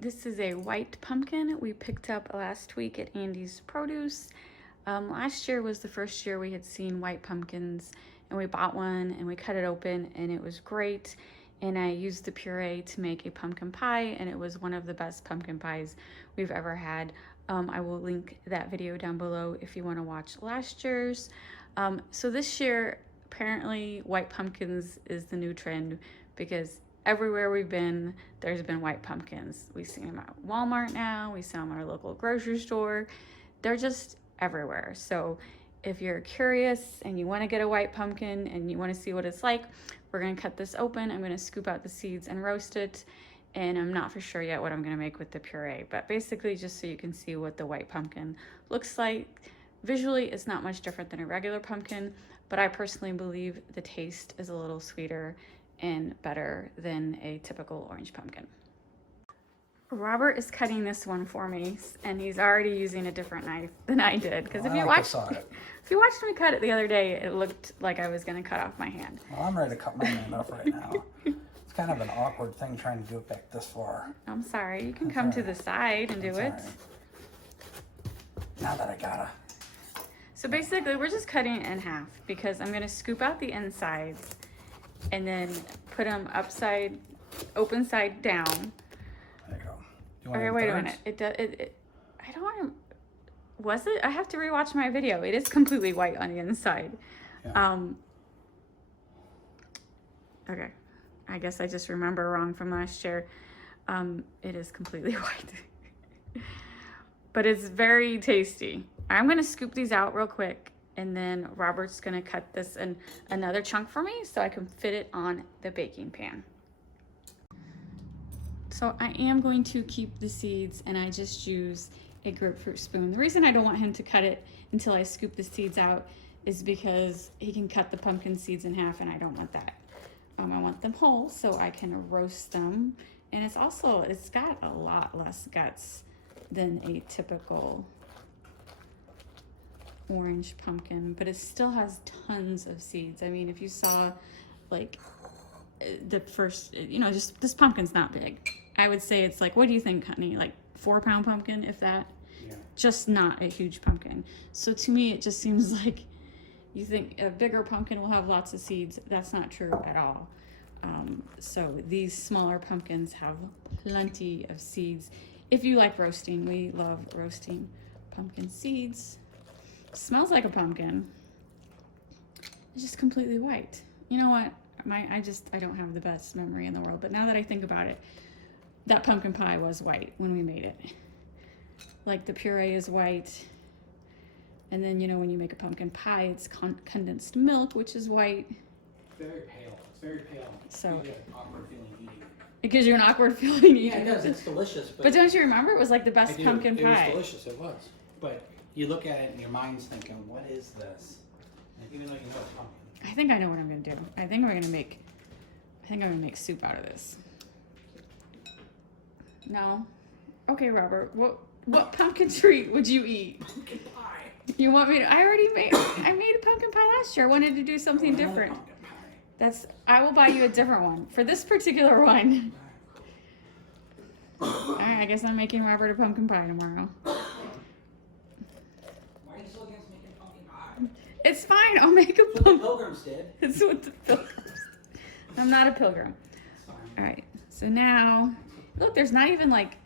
This is a white pumpkin we picked up last week at Andy's Produce. Last year was the first year we had seen white pumpkins, and we bought one and we cut it open and it was great. And I used the puree to make a pumpkin pie, and it was one of the best pumpkin pies we've ever had. I will link that video down below if you want to watch last year's. So this year, apparently white pumpkins is the new trend because everywhere we've been, there's been white pumpkins. We see them at Walmart now, we see them at our local grocery store. They're just everywhere. So if you're curious and you want to get a white pumpkin and you want to see what it's like, we're going to cut this open. I'm going to scoop out the seeds and roast it. And I'm not for sure yet what I'm going to make with the puree, but basically just so you can see what the white pumpkin looks like. Visually, it's not much different than a regular pumpkin, but I personally believe the taste is a little sweeter and better than a typical orange pumpkin. Robert is cutting this one for me, and he's already using a different knife than I did. Because if you watched me cut it the other day, it looked like I was going to cut off my hand. Well, I'm ready to cut my hand off right now. It's kind of an awkward thing trying to do it back this far. I'm sorry. You can come to the side and do it. Right. Now that I gotta. So basically, we're just cutting it in half because I'm going to scoop out the insides and then put them open side down. There you go. Okay, wait a minute. I don't want to, was it? I have to rewatch my video. It is completely white on the inside. Yeah. Okay. I guess I just remember wrong from last year. It is completely white. But it's very tasty. I'm going to scoop these out real quick, and then Robert's going to cut this in another chunk for me so I can fit it on the baking pan. So I am going to keep the seeds, and I just use a grapefruit spoon. The reason I don't want him to cut it until I scoop the seeds out is because he can cut the pumpkin seeds in half, and I don't want that. I want them whole so I can roast them. And it's got a lot less guts than a typical orange pumpkin, but it still has tons of seeds. I mean, if you saw like the first, just this pumpkin's not big. I would say it's like, what do you think, honey? Like 4-pound pumpkin, if that? Yeah. Just not a huge pumpkin. So to me, it just seems like you think a bigger pumpkin will have lots of seeds. That's not true at all. So these smaller pumpkins have plenty of seeds. If you like roasting, we love roasting pumpkin seeds. Smells like a pumpkin. It's just completely white. You know what? I don't have the best memory in the world, but now that I think about it, that pumpkin pie was white when we made it. Like the puree is white. And then, when you make a pumpkin pie, it's condensed milk, which is white. Very pale. It's very pale. So you get an awkward feeling eating. It gives you an awkward feeling eating. Yeah, it does. It's delicious. But don't you remember? It was like the best pumpkin pie. It was delicious. It was. But you look at it and your mind's thinking, what is this? And even though you know it's pumpkin. I think I know what I'm going to do. I think I'm going to make soup out of this. No? Okay, Robert. What pumpkin treat would you eat? Pumpkin pie. You want me to? I made a pumpkin pie last year. I wanted to do something different. I will buy you a different one. For this particular one. Alright, I guess I'm making Robert a pumpkin pie tomorrow. Why are you so against making pumpkin pie? It's fine. I'll make a That's what the Pilgrims did. It's what the Pilgrims. I'm not a pilgrim. Alright, so now, look, there's not even like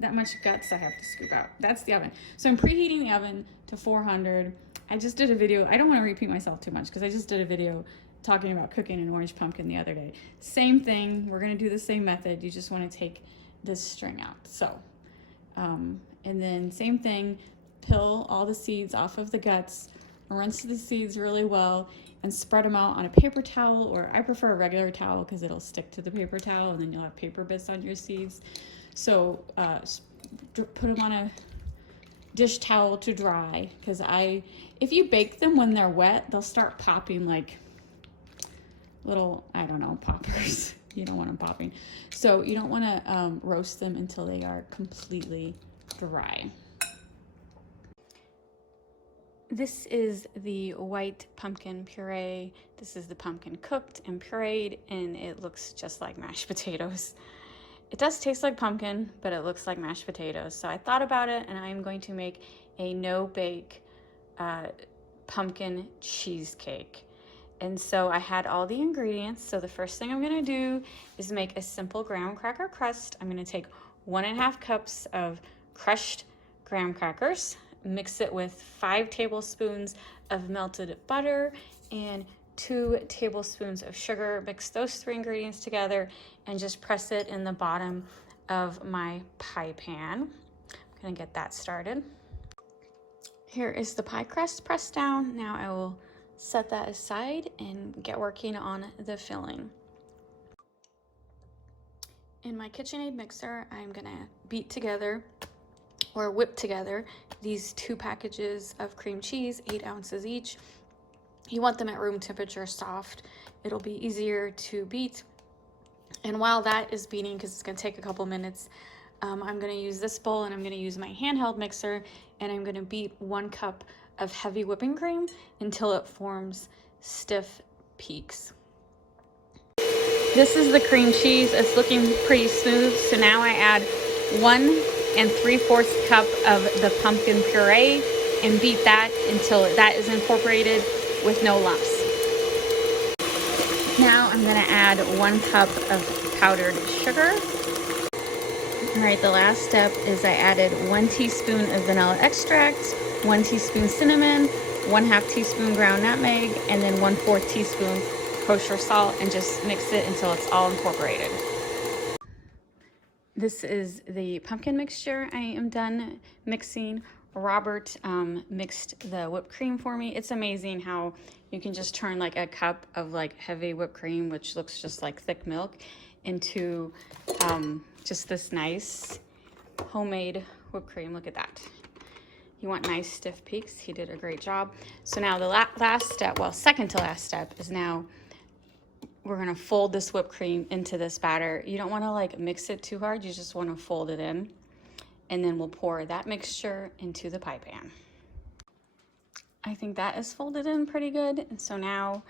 that much guts I have to scoop out. That's the oven. So I'm preheating the oven to 400. I just did a video. I don't want to repeat myself too much because I just did a video talking about cooking an orange pumpkin the other day. Same thing. We're going to do the same method. You just want to take this string out. So, and then same thing, peel all the seeds off of the guts, rinse the seeds really well, and spread them out on a paper towel, or I prefer a regular towel because it'll stick to the paper towel and then you'll have paper bits on your seeds. So put them on a dish towel to dry, because if you bake them when they're wet, they'll start popping like little, I don't know, poppers. You don't want them popping. So you don't want to roast them until they are completely dry. This is the white pumpkin puree. This is the pumpkin cooked and pureed, and it looks just like mashed potatoes. It does taste like pumpkin, but it looks like mashed potatoes. So I thought about it, and I'm going to make a no-bake pumpkin cheesecake. And so I had all the ingredients. So the first thing I'm gonna do is make a simple graham cracker crust. I'm gonna take 1.5 cups of crushed graham crackers, mix it with 5 tablespoons of melted butter and 2 tablespoons of sugar. Mix those 3 ingredients together and just press it in the bottom of my pie pan. I'm gonna get that started. Here is the pie crust pressed down. Now I will set that aside and get working on the filling. In my KitchenAid mixer, I'm gonna beat together or whip together these 2 packages of cream cheese, 8 ounces each. You want them at room temperature soft. It'll be easier to beat. And while that is beating, because it's gonna take a couple minutes, I'm gonna use this bowl and I'm gonna use my handheld mixer and I'm gonna beat 1 cup of heavy whipping cream until it forms stiff peaks. This is the cream cheese. It's looking pretty smooth. So now I add 1 3/4 cup of the pumpkin puree and beat that until that is incorporated with no lumps. Now I'm gonna add 1 cup of powdered sugar. All right, the last step is I added 1 teaspoon of vanilla extract, 1 teaspoon cinnamon, 1/2 teaspoon ground nutmeg, and then 1/4 teaspoon kosher salt, and just mix it until it's all incorporated. This is the pumpkin mixture I am done mixing. Robert mixed the whipped cream for me. It's amazing how you can just turn like a cup of like heavy whipped cream, which looks just like thick milk, into just this nice homemade whipped cream. Look at that. You want nice stiff peaks. He did a great job. So now the last step, well, second to last step, is now we're gonna fold this whipped cream into this batter. You don't wanna like mix it too hard. You just wanna fold it in. And then we'll pour that mixture into the pie pan. I think that is folded in pretty good. And so now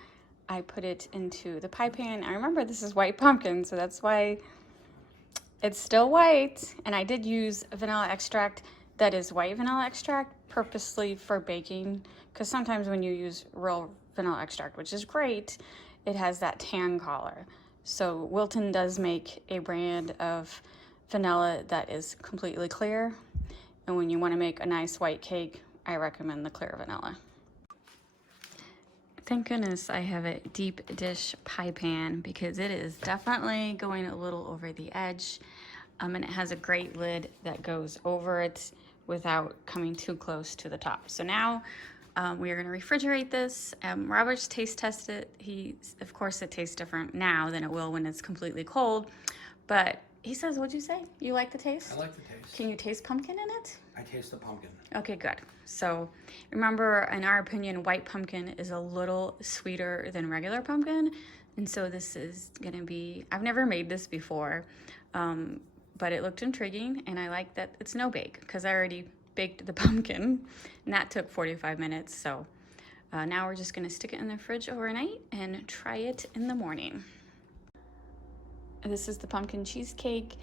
I put it into the pie pan. I remember this is white pumpkin, so that's why it's still white. And I did use vanilla extract that is white vanilla extract purposely for baking, because sometimes when you use real vanilla extract, which is great, it has that tan color. So Wilton does make a brand of vanilla that is completely clear, and when you want to make a nice white cake, I recommend the clear vanilla. Thank goodness I have a deep dish pie pan, because it is definitely going a little over the edge, and it has a great lid that goes over it without coming too close to the top. So now we are going to refrigerate this. Robert's taste tested it. Of course it tastes different now than it will when it's completely cold, but he says, what'd you say? You like the taste? I like the taste. Can you taste pumpkin in it? I taste the pumpkin. Okay, good. So remember, in our opinion, white pumpkin is a little sweeter than regular pumpkin. And so this is gonna be, I've never made this before, but it looked intriguing, and I like that it's no bake, because I already baked the pumpkin, and that took 45 minutes. So now we're just gonna stick it in the fridge overnight and try it in the morning. This is the pumpkin cheesecake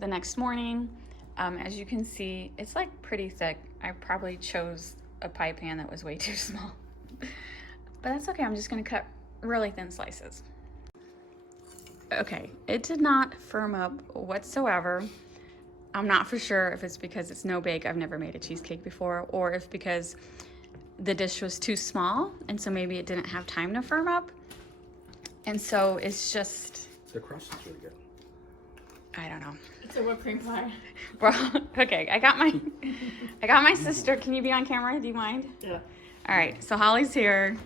the next morning. As you can see, it's like pretty thick. I probably chose a pie pan that was way too small, but that's okay. I'm just gonna cut really thin slices. Okay, it did not firm up whatsoever. I'm not for sure if it's because it's no bake. I've never made a cheesecake before, or if because the dish was too small, and so maybe it didn't have time to firm up. And so it's just, The crust is really good. I don't know. It's a whipped cream pie. Well, okay, I got my sister. Can you be on camera? Do you mind? Yeah. All right, so Holly's here.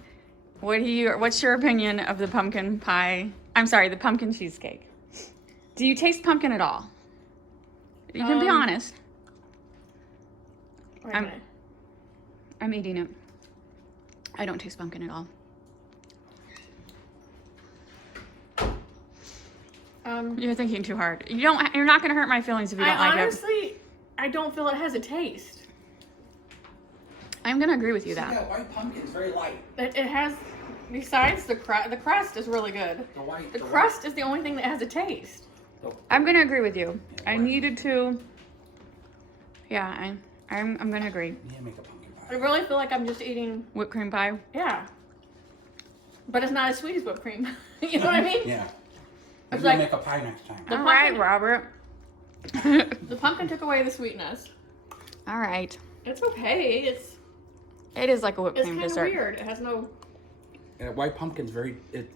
What's your opinion of the pumpkin pie? I'm sorry, the pumpkin cheesecake. Do you taste pumpkin at all? You can be honest. I'm eating it. I don't taste pumpkin at all. You're thinking too hard. You're not gonna hurt my feelings if you don't like honestly, I don't feel it has a taste. I'm gonna agree with you See, that. that white pumpkin is very light. It has, besides the crust is really good. The white. The crust is the only thing that has a taste. I'm gonna agree with you. I what? needed to. Yeah, I'm gonna agree. You need to make a pumpkin I pie. really feel like I'm just eating, Whipped cream pie. yeah. But it's not as sweet as whipped cream. You know what I mean? Yeah. It's Maybe like- make a pie next time. The All right, pumpkin- Robert. The pumpkin took away the sweetness. All right. It's okay. It is like a whipped It's cream kind of dessert. weird. It has no. White pumpkin's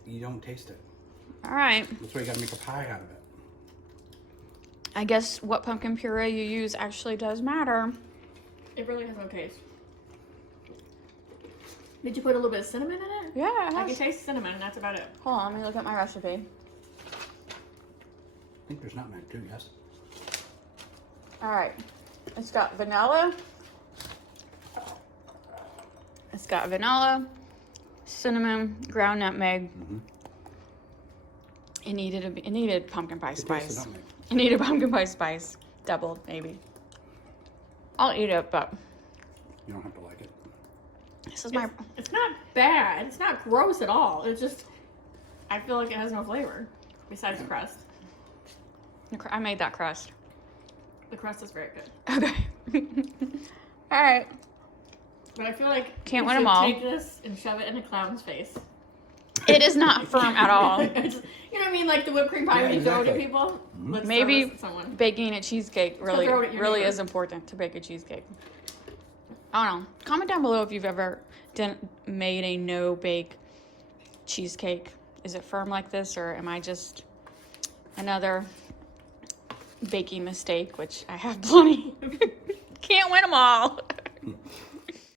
you don't taste it. All right. That's why you gotta make a pie out of it. I guess what pumpkin puree you use actually does matter. It really has no taste. Did you put a little bit of cinnamon in it? Yeah. It I can has. taste cinnamon, and that's about it. Hold on, let me look at my recipe. I think there's nutmeg too, yes? All right. It's got vanilla. It's got vanilla, cinnamon, ground nutmeg. Mm-hmm. It needed pumpkin pie It tastes spice. the nutmeg. It needed pumpkin pie spice, doubled maybe. I'll eat it, but You don't have to like it. this is my. It's not bad. It's not gross at all. It's just, I feel like it has no flavor besides the crust. I made that crust. The crust is very good. Okay. All right. But I feel like Can't we win 'em should all. Take this and shove it in a clown's face. It is not firm at all. You know what I mean? Like the whipped cream pie Yeah, when you throw it at exactly. people. Let's Maybe throw this at someone. baking a cheesecake really throw it at your really neighbor. is important to bake a cheesecake. I don't know. Comment down below if you've ever made a no bake cheesecake. Is it firm like this, or am I just another baking mistake, which I have plenty? Can't win them all.